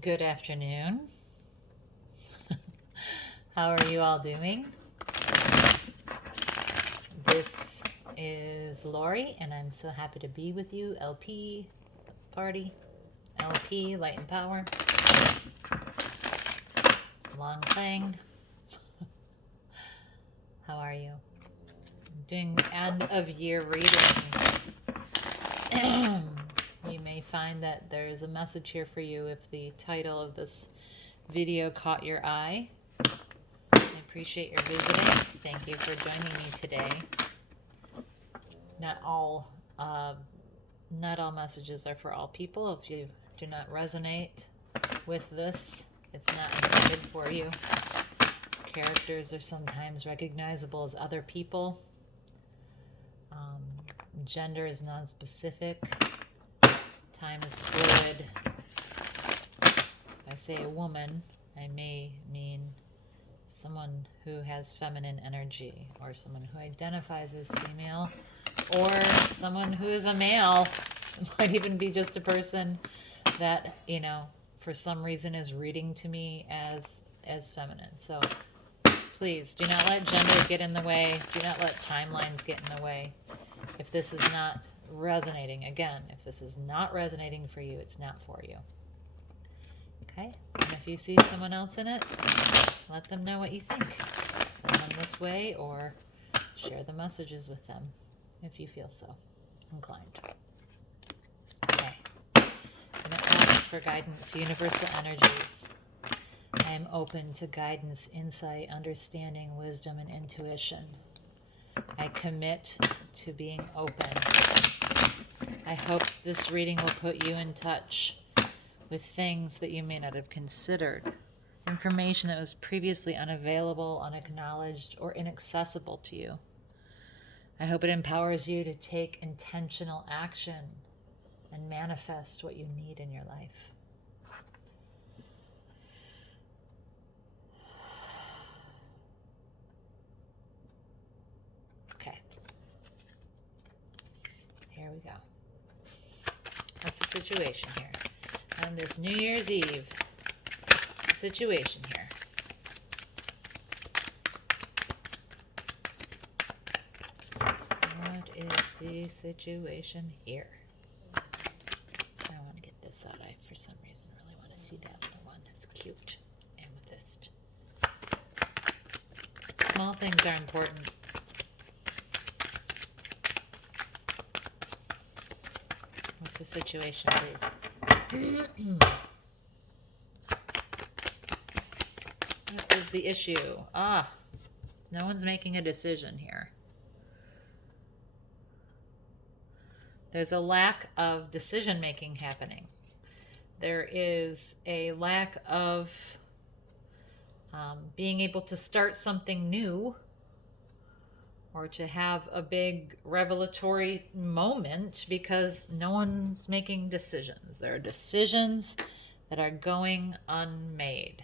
Good afternoon. How are you all doing? This is Lori, and I'm so happy to be with you. LP, let's party. LP, Light and Power. Long thing. How are you? I'm doing end of year readings. You may find that there is a message here for you if the title of this video caught your eye. I appreciate your visiting. Thank you for joining me today. Not all messages are for all people. If you do not resonate with this, it's not intended for you. Characters are sometimes recognizable as other people. Gender is non-specific. Time is fluid. If I say a woman, I may mean someone who has feminine energy, or someone who identifies as female, or someone who is a male. It might even be just a person that, for some reason is reading to me as feminine. So please do not let gender get in the way. Do not let timelines get in the way. If this is not resonating, again, if this is not resonating for you, it's not for you. Okay? And if you see someone else in it, let them know what you think. Send them this way, or share the messages with them if you feel so inclined. Okay. I'm going to ask for guidance, universal energies. I am open to guidance, insight, understanding, wisdom, and intuition. I commit to being open. I hope this reading will put you in touch with things that you may not have considered. Information that was previously unavailable, unacknowledged, or inaccessible to you. I hope it empowers you to take intentional action and manifest what you need in your life. Okay. Here we go. What's the situation here? On this New Year's Eve, what's the situation here? What is the situation here? I want to get this out. I, for some reason, really want to see that little one. It's cute. Amethyst. Small things are important. What's the situation, please? What is the issue? No one's making a decision here. There's a lack of decision making happening. There is a lack of being able to start something new, or to have a big revelatory moment, because no one's making decisions. There are decisions that are going unmade.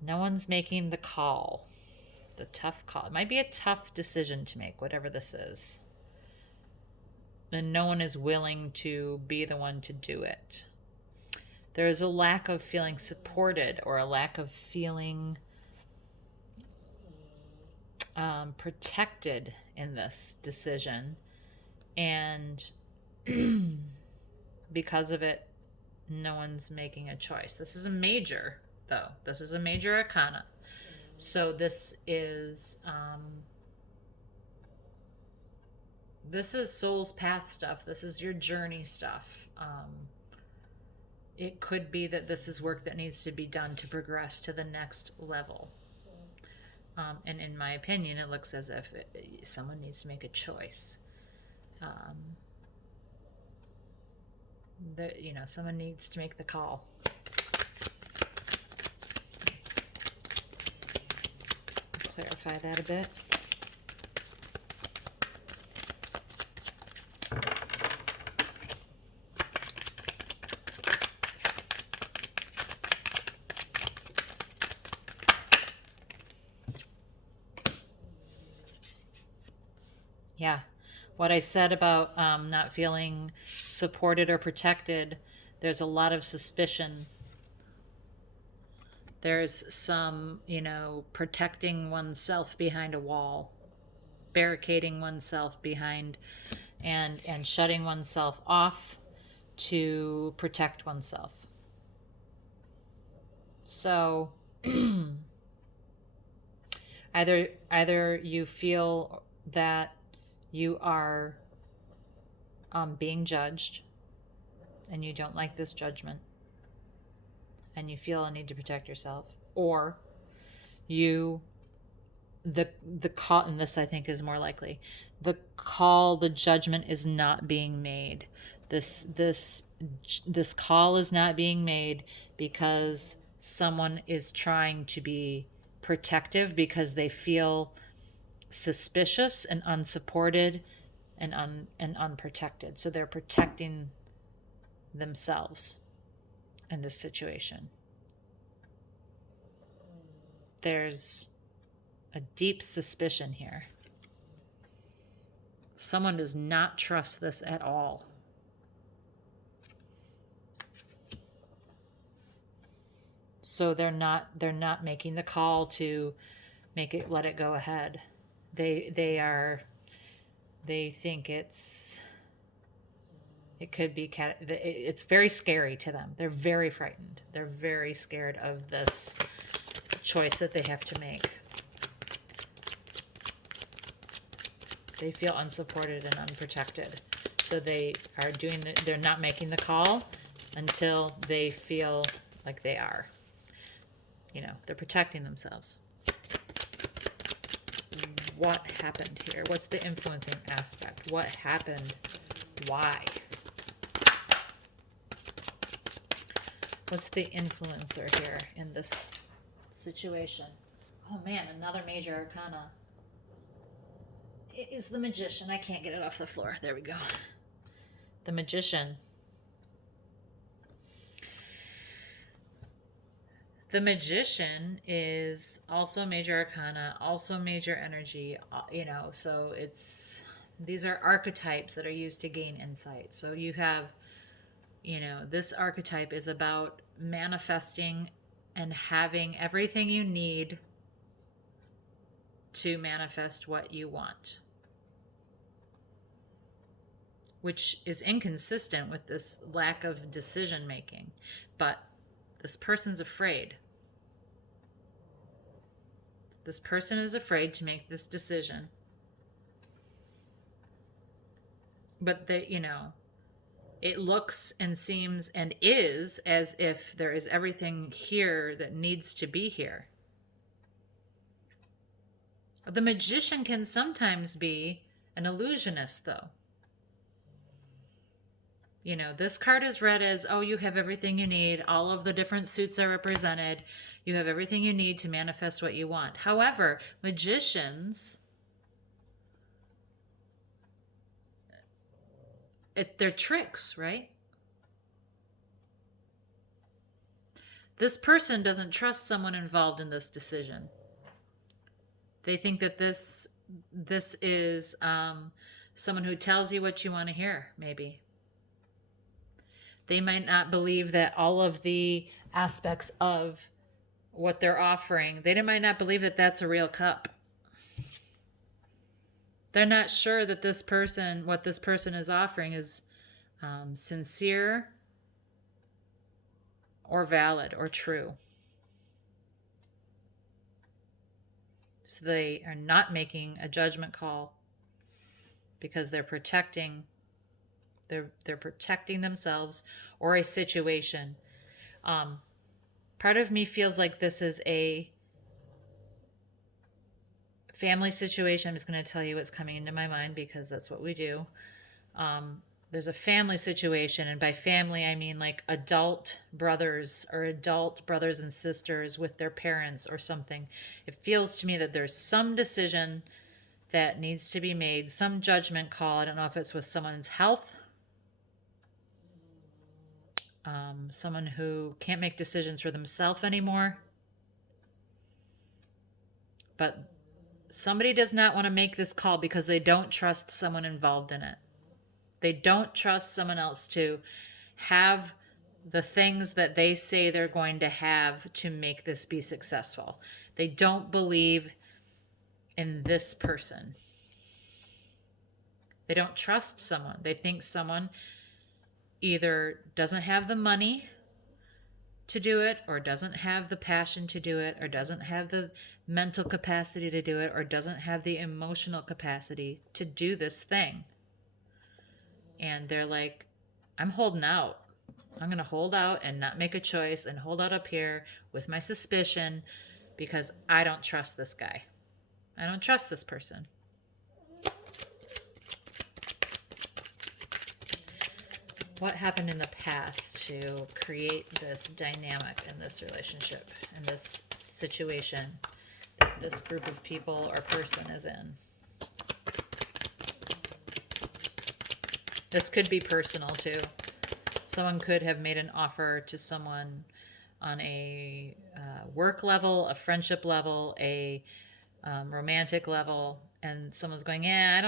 No one's making the call, the tough call. It might be a tough decision to make, whatever this is. And no one is willing to be the one to do it. There is a lack of feeling supported, or a lack of feeling protected in this decision, and because of it, no one's making a choice. This is a major, though. This is a major arcana. So this is soul's path stuff. This is your journey stuff. It could be that this is work that needs to be done to progress to the next level. And in my opinion, it looks as if someone needs to make a choice. Someone needs to make the call. Clarify that a bit. Yeah. What I said about not feeling supported or protected, There's a lot of suspicion. There's some, protecting oneself behind a wall, barricading oneself behind and shutting oneself off to protect oneself. So either you feel that you are being judged and you don't like this judgment and you feel a need to protect yourself, or the call, and this I think is more likely, the judgment is not being made. This call is not being made because someone is trying to be protective because they feel suspicious and unsupported and unprotected. So they're protecting themselves in this situation. There's a deep suspicion here. Someone does not trust this at all. So they're not making the call to let it go ahead. They think it's very scary to them. They're very frightened. They're very scared of this choice that they have to make. They feel unsupported and unprotected. So they're not making the call until they feel like they are. They're protecting themselves. What happened here? What's the influencing aspect? What happened? Why? What's the influencer here in this situation? Oh man, another major arcana. It is the Magician. I can't get it off the floor. There we go. The Magician. The Magician is also major arcana, also major energy, so these are archetypes that are used to gain insight. So you have, this archetype is about manifesting and having everything you need to manifest what you want, which is inconsistent with this lack of decision making. But this person's afraid. This person is afraid to make this decision. But it looks and seems and is as if there is everything here that needs to be here. The Magician can sometimes be an illusionist, though. This card is read as, oh, you have everything you need. All of the different suits are represented. You have everything you need to manifest what you want. However, magicians, they're tricks, right? This person doesn't trust someone involved in this decision. They think that this is someone who tells you what you want to hear, maybe. They might not believe that all of the aspects of what they're offering, they might not believe that that's a real cup. They're not sure that what this person is offering is sincere or valid or true. So they are not making a judgment call because they're protecting themselves or a situation. Part of me feels like this is a family situation. I'm just going to tell you what's coming into my mind because that's what we do. There's a family situation, and by family I mean like adult brothers and sisters with their parents or something. It feels to me that there's some decision that needs to be made, some judgment call. I don't know if it's with someone's health, someone who can't make decisions for themselves anymore. But somebody does not want to make this call because they don't trust someone involved in it. They don't trust someone else to have the things that they say they're going to have to make this be successful. They don't believe in this person. They don't trust someone. They think someone either doesn't have the money to do it, or doesn't have the passion to do it, or doesn't have the mental capacity to do it, or doesn't have the emotional capacity to do this thing. And they're like, I'm holding out. I'm going to hold out and not make a choice and hold out up here with my suspicion because I don't trust this guy. I don't trust this person. What happened in the past to create this dynamic in this relationship, in this situation that this group of people or person is in? This could be personal too. Someone could have made an offer to someone on a work level, a friendship level, a romantic level, and someone's going, yeah,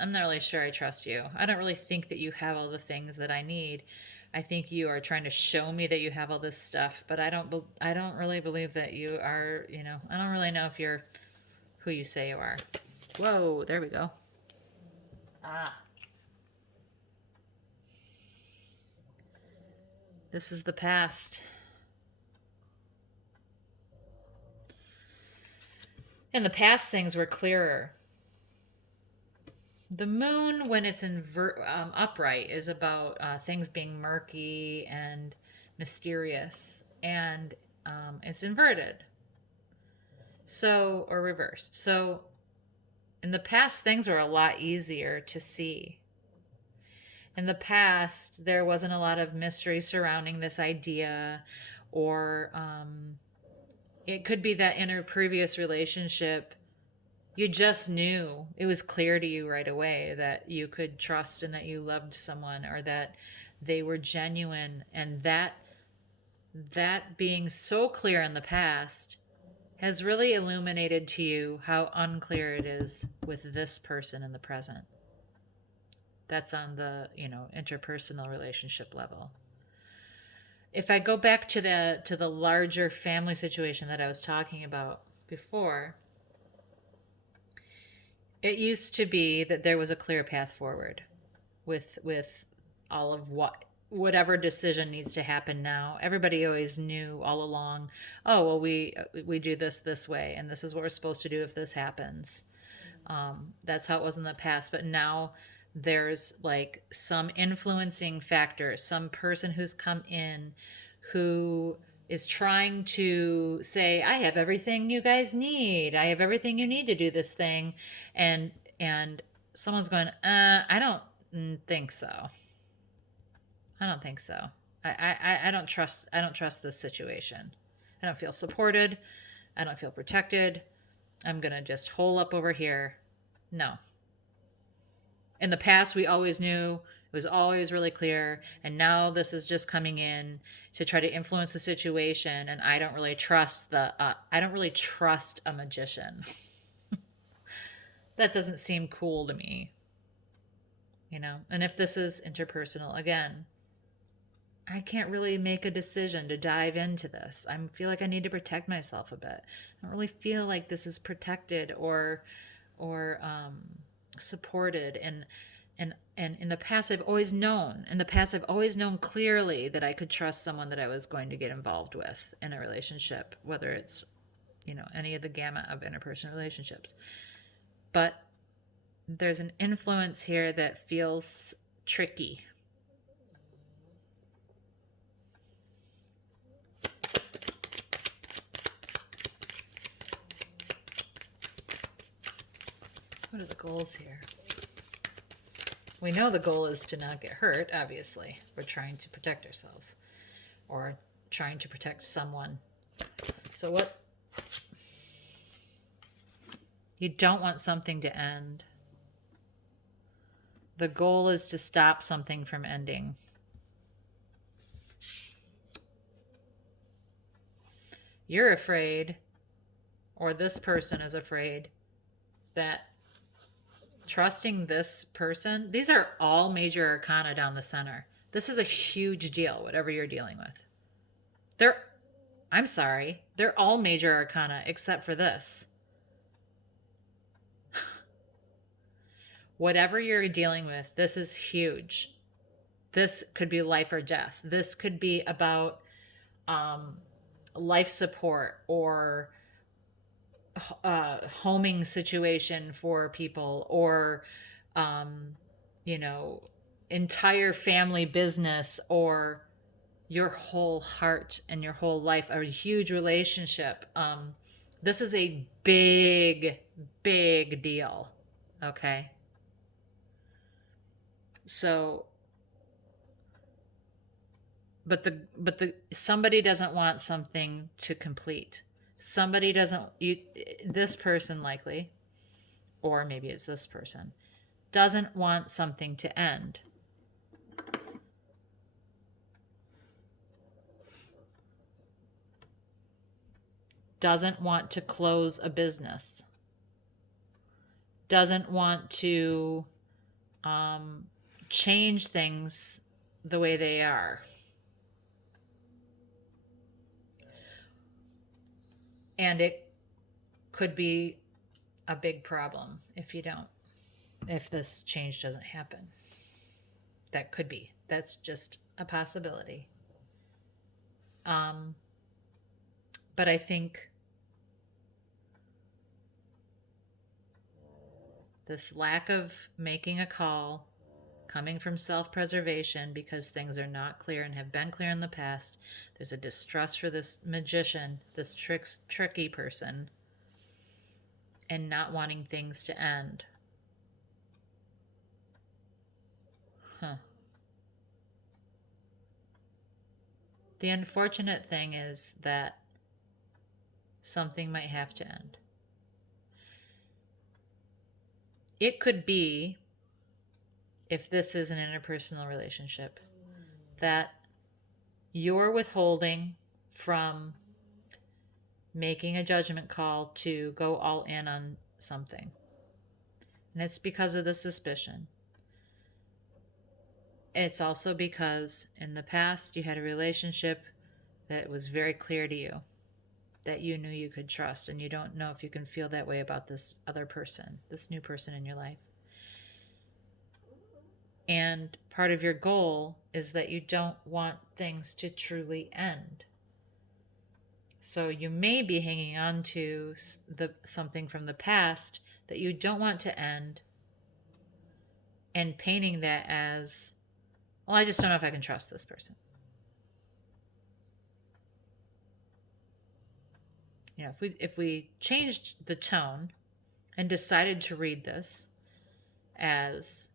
I'm not really sure I trust you. I don't really think that you have all the things that I need. I think you are trying to show me that you have all this stuff, but I don't really believe that you are, I don't really know if you're who you say you are. Whoa, there we go. This is the past. In the past, things were clearer. The moon, when it's upright, is about things being murky and mysterious, and it's inverted. So, or reversed. So, in the past, things were a lot easier to see. In the past, there wasn't a lot of mystery surrounding this idea, or it could be that in a previous relationship, you just knew, it was clear to you right away that you could trust and that you loved someone, or that they were genuine. And that being so clear in the past has really illuminated to you how unclear it is with this person in the present. That's on the, interpersonal relationship level. If I go back to the larger family situation that I was talking about before, it used to be that there was a clear path forward with all of whatever decision needs to happen now. Everybody always knew all along, oh, well, we do this way, and this is what we're supposed to do if this happens. That's how it was in the past. But now there's like some influencing factor, some person who's come in who is trying to say, I have everything you guys need. I have everything you need to do this thing. And someone's going, I don't think so. I don't think so. I don't trust this situation. I don't feel supported. I don't feel protected. I'm going to just hole up over here. No. In the past, we always knew, it was always really clear, and now this is just coming in to try to influence the situation, and I don't really trust a magician. That doesn't seem cool to me. And if this is interpersonal, again, I can't really make a decision to dive into this. I feel like I need to protect myself a bit. I don't really feel like this is protected or supported. And in the past, I've always known clearly that I could trust someone that I was going to get involved with in a relationship, whether it's, any of the gamut of interpersonal relationships. But there's an influence here that feels tricky. What are the goals here? We know the goal is to not get hurt, obviously. We're trying to protect ourselves or trying to protect someone. So what? You don't want something to end. The goal is to stop something from ending. You're afraid, or this person is afraid, that trusting this person, these are all major arcana down the center. This is a huge deal, whatever you're dealing with. I'm sorry, they're all major arcana except for this. Whatever you're dealing with, this is huge. This could be life or death. This could be about life support or homing situation for people, or you know, entire family business, or your whole heart and your whole life, a huge relationship. This is a big, big deal. Okay. So, but the somebody doesn't want something to complete. Somebody doesn't, this person likely, or maybe it's this person, doesn't want something to end. Doesn't want to close a business. Doesn't want to change things the way they are. And it could be a big problem if this change doesn't happen. That could be. That's just a possibility. But I think this lack of making a call, coming from self-preservation because things are not clear and have been clear in the past. There's a distrust for this magician, this tricky person, and not wanting things to end. The unfortunate thing is that something might have to end. It could be, if this is an interpersonal relationship, that you're withholding from making a judgment call to go all in on something. And it's because of the suspicion. It's also because in the past you had a relationship that was very clear to you, that you knew you could trust, and you don't know if you can feel that way about this other person, this new person in your life. And part of your goal is that you don't want things to truly end. So you may be hanging on to something from the past that you don't want to end, and painting that as, well, I just don't know if I can trust this person. You know, if we changed the tone and decided to read this as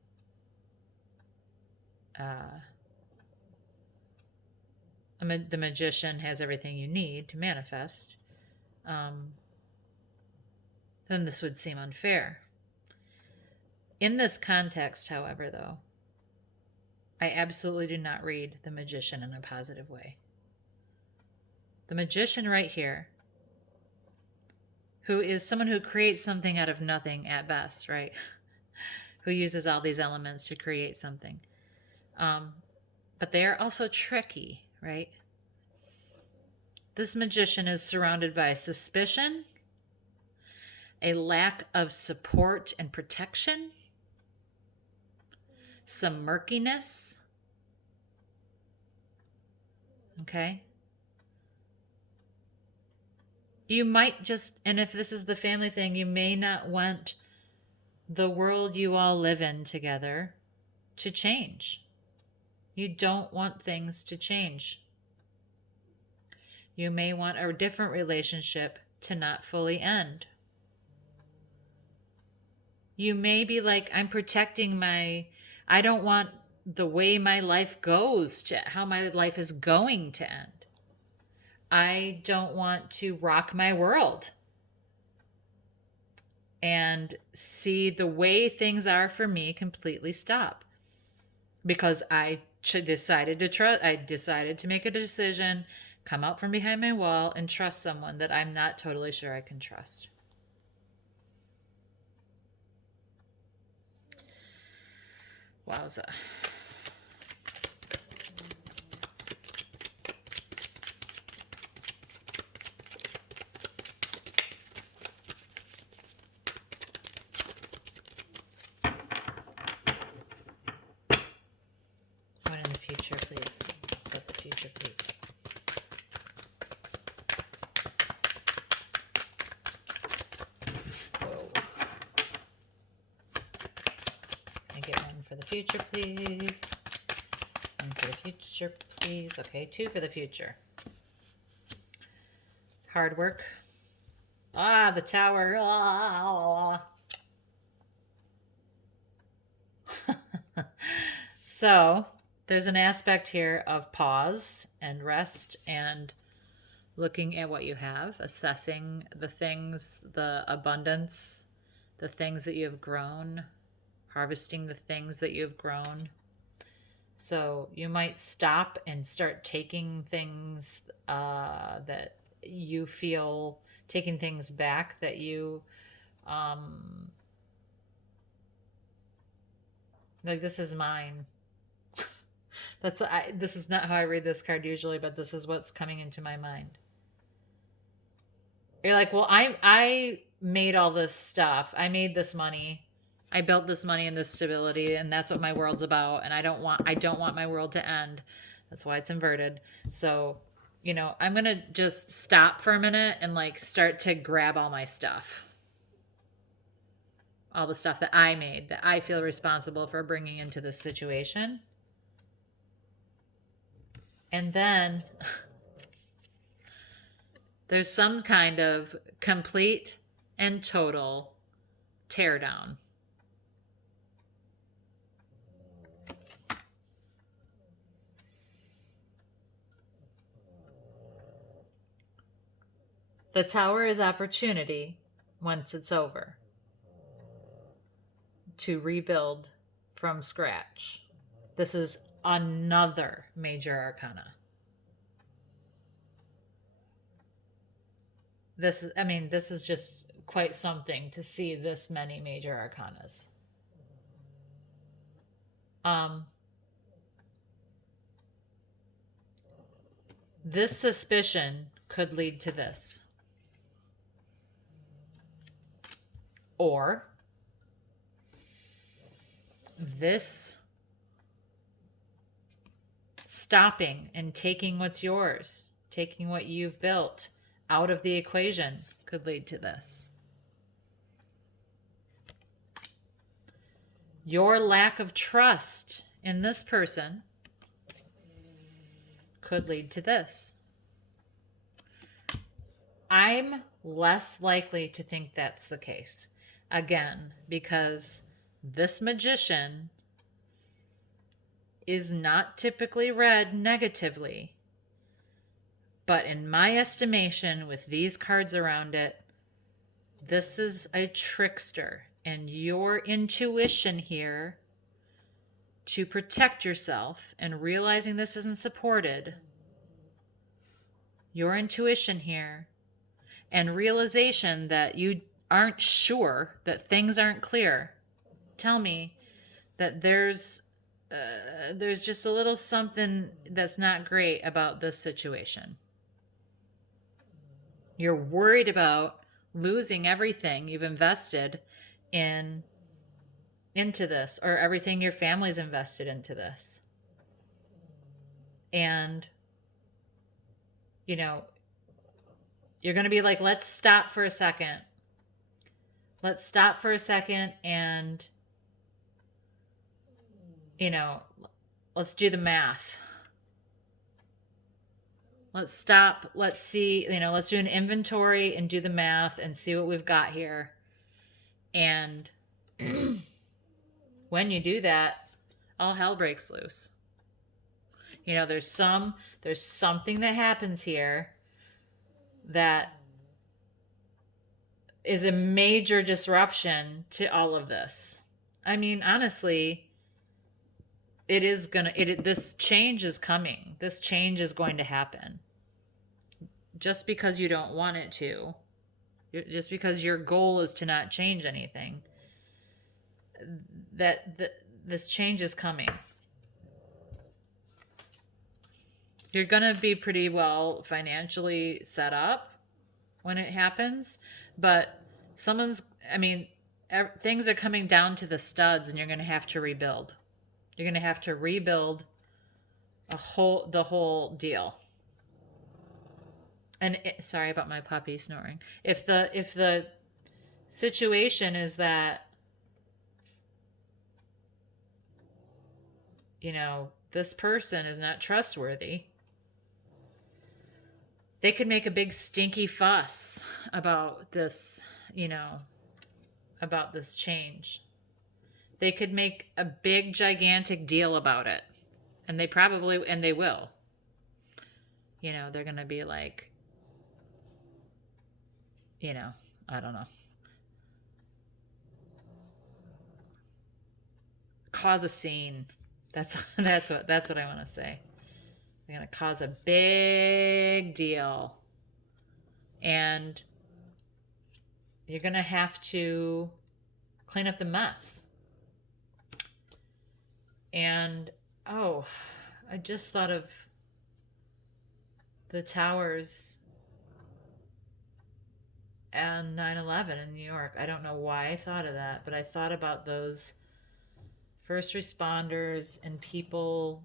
the magician has everything you need to manifest, then this would seem unfair. In this context, however, though, I absolutely do not read the magician in a positive way. The magician right here, who is someone who creates something out of nothing at best, right? Who uses all these elements to create something. But they are also tricky, right? This magician is surrounded by suspicion, a lack of support and protection, some murkiness. Okay? You might just, and if this is the family thing, you may not want the world you all live in together to change. You don't want things to change. You may want a different relationship to not fully end. You may be like, I'm protecting I don't want the way my life goes to how my life is going to end. I don't want to rock my world and see the way things are for me completely stop, because I decided to make a decision, come out from behind my wall and trust someone that I'm not totally sure I can trust. Wowza. future, please. One for the future, please. Okay, 2 for the future. Hard work. Ah, the Tower. Ah. So there's an aspect here of pause and rest and looking at what you have, assessing the things, the abundance, the things that you have grown, harvesting the things that you have grown. So you might stop and start taking things that you feel, taking things back that you, like, this is mine. This is not how I read this card usually, but this is what's coming into my mind. You're like, well, I made all this stuff. I made this money. I built this money and this stability, and that's what my world's about. And I don't want my world to end. That's why it's inverted. So, I'm gonna just stop for a minute and like start to grab all my stuff. All the stuff that I made, that I feel responsible for bringing into this situation. And then there's some kind of complete and total teardown. The Tower is opportunity once it's over to rebuild from scratch. This is another major arcana. This is just quite something to see this many major arcanas. This suspicion could lead to this. Or this stopping and taking what's yours, taking what you've built out of the equation could lead to this. Your lack of trust in this person could lead to this. I'm less likely to think that's the case. Again, because this magician is not typically read negatively. But in my estimation, with these cards around it, this is a trickster. And your intuition here to protect yourself and realizing this isn't supported, your intuition here and realization that you aren't sure, that things aren't clear, tell me that there's just a little something that's not great about this situation. You're worried about losing everything you've invested into this, or everything your family's invested into this. And you're going to be like, let's stop for a second. Let's stop for a second and let's do the math. Let's stop. Let's see, let's do an inventory and do the math and see what we've got here. And when you do that, all hell breaks loose. There's something that happens here that is a major disruption to all of this. Honestly, this change is coming. This change is going to happen. Just because you don't want it to, just because your goal is to not change anything, this change is coming. You're going to be pretty well financially set up when it happens, but things are coming down to the studs and you're going to have to rebuild. You're going to have to rebuild the whole deal. And sorry about my puppy snoring. If the situation is that this person is not trustworthy. They could make a big stinky fuss about this, about this change. They could make a big gigantic deal about it. And they probably, and they will. They're going to be like, I don't know. Cause a scene. That's what I want to say. They're going to cause a big deal. And you're going to have to clean up the mess. And, I just thought of the towers and 9/11 in New York. I don't know why I thought of that, but I thought about those first responders and people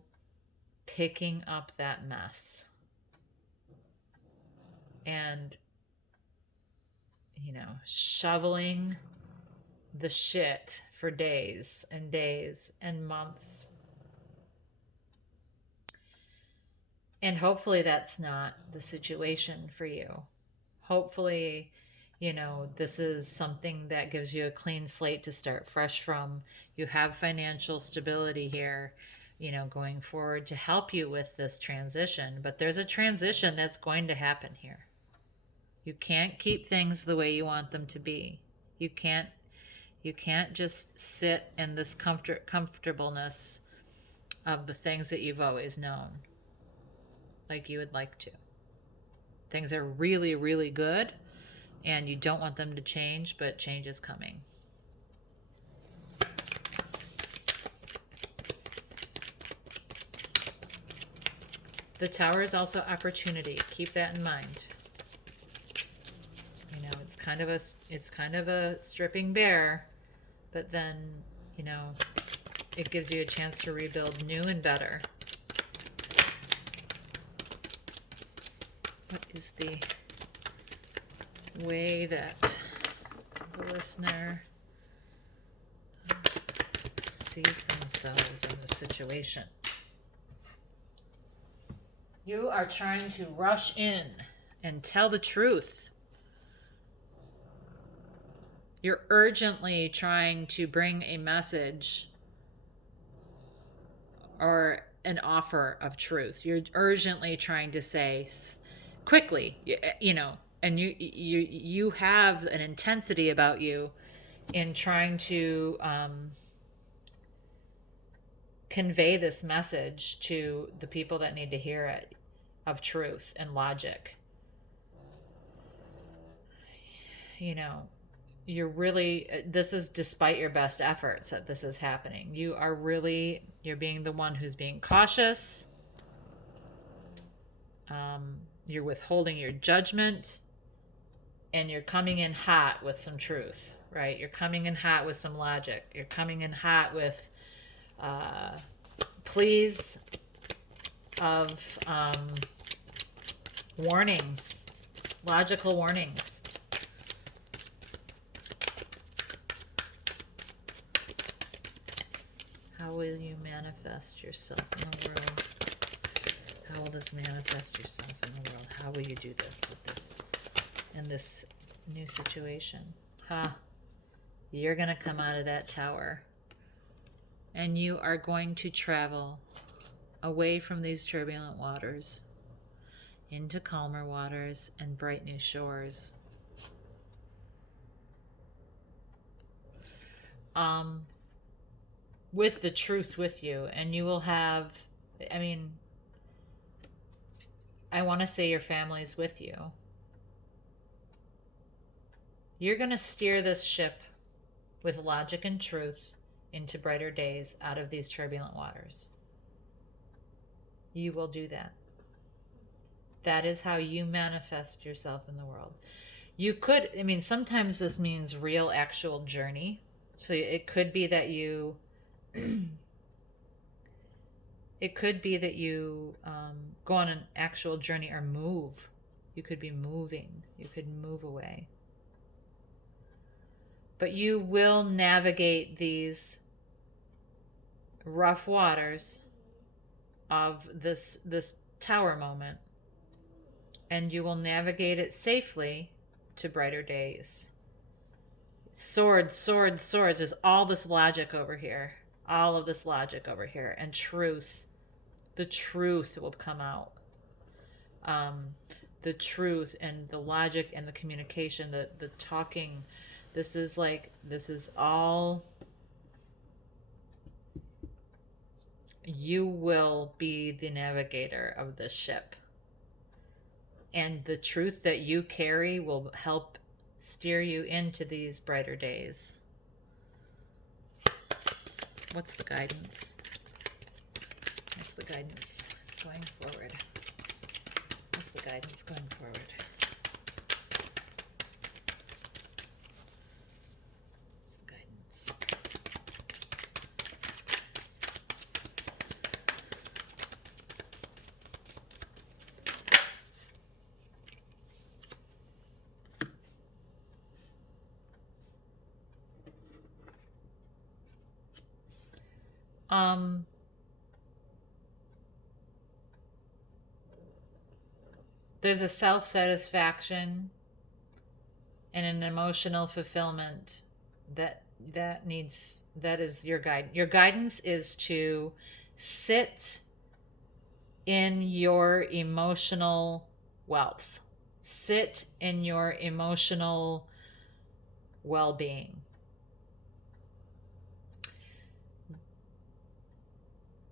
picking up that mess. And, shoveling the shit for days and days and months. And hopefully that's not the situation for you. Hopefully, this is something that gives you a clean slate to start fresh from. You have financial stability here, going forward to help you with this transition. But there's a transition that's going to happen here. You can't keep things the way you want them to be. You can't just sit in this comfortableness of the things that you've always known like you would like to. Things are really, really good, and you don't want them to change, but change is coming. The Tower is also opportunity. Keep that in mind. It's kind of a stripping bare, but then, it gives you a chance to rebuild new and better. What is the way that the listener sees themselves in the situation? You are trying to rush in and tell the truth. You're urgently trying to bring a message or an offer of truth. You're urgently trying to say quickly, and you have an intensity about you in trying to convey this message to the people that need to hear it, of truth and logic. You're really, this is despite your best efforts that this is happening. You're being the one who's being cautious. You're withholding your judgment, and you're coming in hot with some truth, right? You're coming in hot with some logic. You're coming in hot with pleas of warnings, logical warnings. How will you manifest yourself in the world? How will this manifest yourself in the world? How will you do this with this in this new situation? You're going to come out of that tower, and you are going to travel away from these turbulent waters into calmer waters and bright new shores. With the truth with you, and you will have, I want to say your family's with you. You're going to steer this ship with logic and truth into brighter days out of these turbulent waters. You will do that. That is how you manifest yourself in the world. You could, sometimes this means real, actual journey. So it could be that you go on an actual journey or move. You could be moving. You could move away. But you will navigate these rough waters of this tower moment, and you will navigate it safely to brighter days. Swords, swords, swords. There's all this logic over here. All of this logic over here. And truth. The truth will come out. The truth and the logic and the communication, the talking. This is all. You will be the navigator of this ship. And the truth that you carry will help steer you into these brighter days. What's the guidance? What's the guidance going forward? What's the guidance going forward? What's the guidance? There's a self-satisfaction and an emotional fulfillment that is your guidance. Your guidance is to sit in your emotional wealth. Sit in your emotional well-being.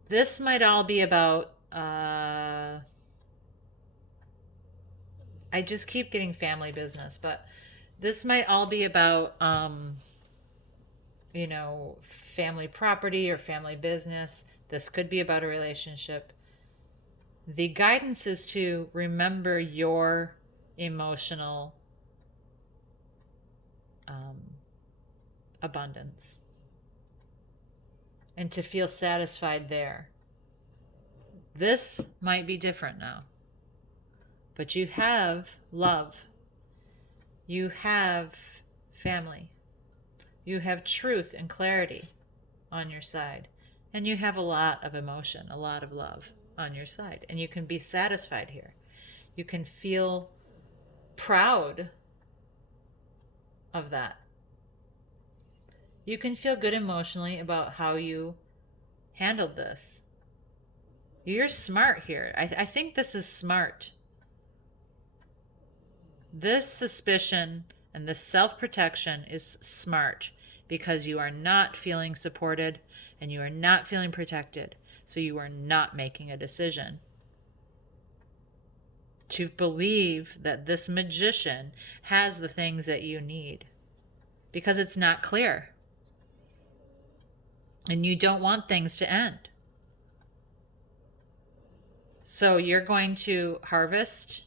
This might all be about, I just keep getting family business, but this might all be about, family property or family business. This could be about a relationship. The guidance is to remember your emotional abundance and to feel satisfied there. This might be different now, but you have love, you have family, you have truth and clarity on your side, and you have a lot of emotion, a lot of love on your side, and you can be satisfied here. You can feel proud of that. You can feel good emotionally about how you handled this. You're smart here. I think this is smart. This suspicion and this self-protection is smart because you are not feeling supported and you are not feeling protected. So you are not making a decision to believe that this magician has the things that you need because it's not clear. And you don't want things to end. So you're going to harvest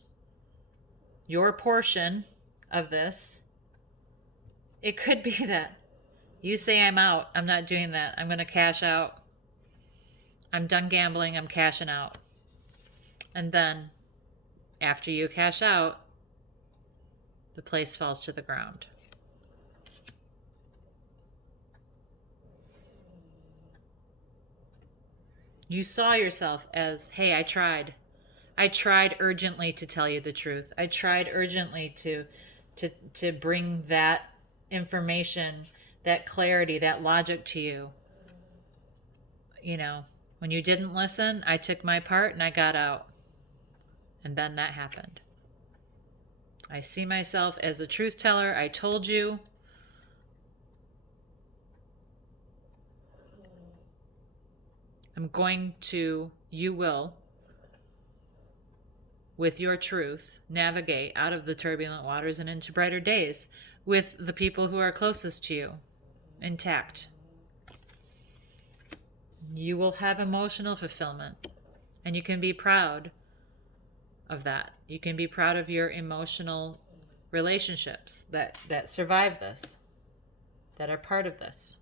your portion of this. It could be that you say, I'm out. I'm not doing that. I'm going to cash out. I'm done gambling. I'm cashing out. And then after you cash out, the place falls to the ground. You saw yourself as, hey, I tried. I tried urgently to tell you the truth. I tried urgently to bring that information, that clarity, that logic to you. You know, when you didn't listen, I took my part and I got out. And then that happened. I see myself as a truth teller. I told you. You will, with your truth, navigate out of the turbulent waters and into brighter days with the people who are closest to you, intact. You will have emotional fulfillment, and you can be proud of that. You can be proud of your emotional relationships that survive this, that are part of this.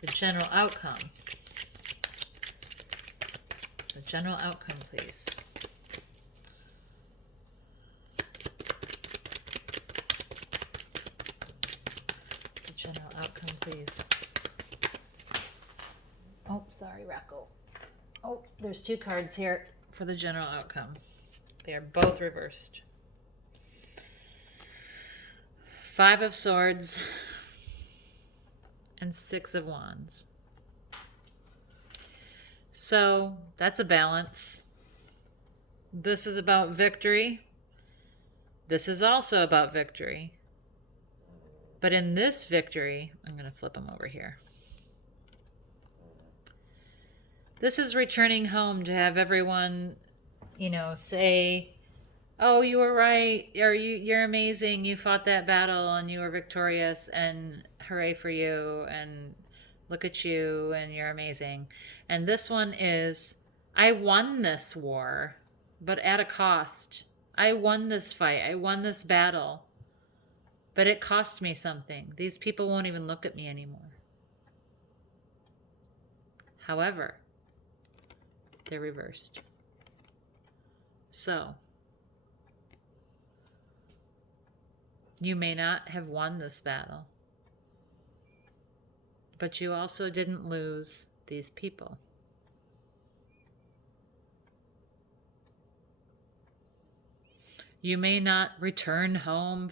The general outcome. The general outcome, please. The general outcome, please. Oracle. Oh, there's 2 cards here for the general outcome. They are both reversed. 5 of Swords and 6 of Wands. So that's a balance. This is about victory. This is also about victory. But in this victory, I'm going to flip them over here. This is returning home to have everyone, you know, say, oh, you were right, or you're amazing, you fought that battle and you were victorious, and hooray for you, and look at you, and you're amazing. And this one is, I won this war, but at a cost. I won this fight, I won this battle, but it cost me something. These people won't even look at me anymore. However, they're reversed. So, you may not have won this battle, but you also didn't lose these people. You may not return home